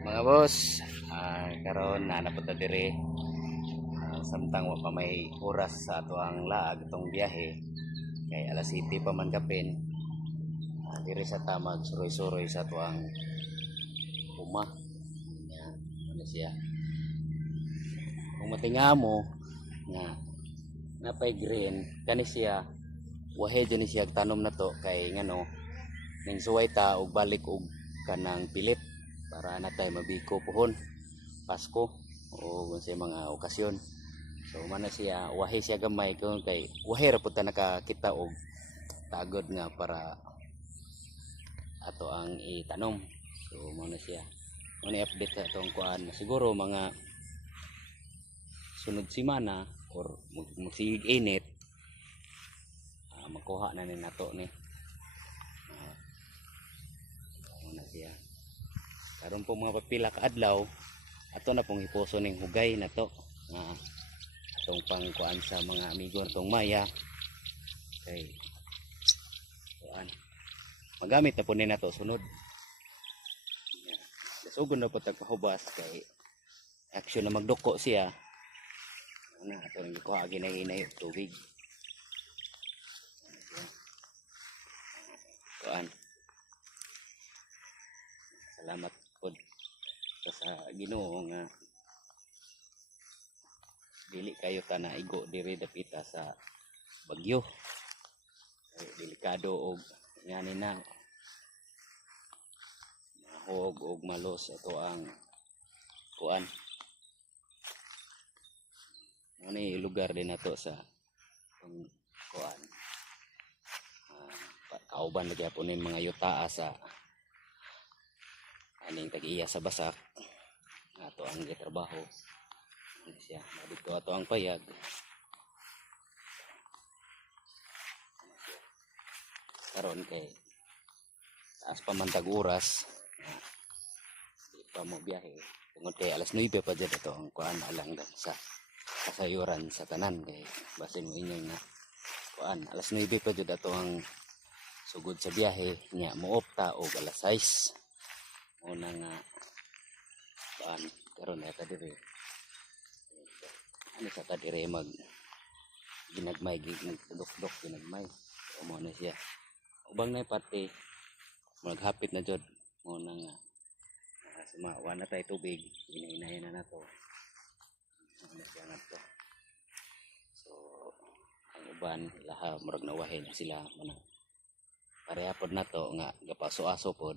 Mga boss, karon na napunta dire. Samtang wa pa may oras sa ato ang laag itong biyahe. Kay alas 7 pa man kapin. Dire sa tamag suroy-suroy sa ato ang uma. Yan, ano siya. Kung matinga mo nga napay green kani siya wahe dyan siya tanom na to kay ngano ning suway ta og balik og kanang pilit para natay mabiko pohon Pasko o sa mga okasyon. So man na siya wahe siya gamay kung kay wahe ra pud ta nakakita og tagod nga para ato ang itanom. So mo na siya. Mo ni update sa atong kuan siguro mga sunod semana or magsig init makuha na ni nato ni na siya karon po mga papila ka adlaw ato na pong iposo ning hugay na to atong pangkuan sa mga amigo natong maya kay kuan magamit na po ni nato sunod sugon na po tagpahubas kay action na magduko siya na ato nang ikuha ginay tubig kuan salamat po sa Ginoo nga dili kayo ta na igo diri dapita sa bagyo delikado og ngani na mahog og malos ito ang kuan ani lugar din nato sa kuan kauban lagi po ning mga yutaa sa aning tag-iya sa basak ato ang gitrabaho siya dito ato ang payag karon kay taas pa man tag oras di pa mo biyahe tungod kay alas 9 pa jud ato ang kuan alang sa kasayuran sa tanan kay basin mo inyong na kuan alas 9 pa jud ato ang sugod sa biyahe nya moopta og alas 6 una nga kuan karon ata dire ano sa ta dire mag ginagmay nagdok-dok ginagmay o mo na siya ubang na parte maghapit na jud mo na nga sumawa na tayo tubig inainayan na nato ano siya nga to so ang uban laha murag nawahin na sila manang pareha pod nato nga gapaso-aso pod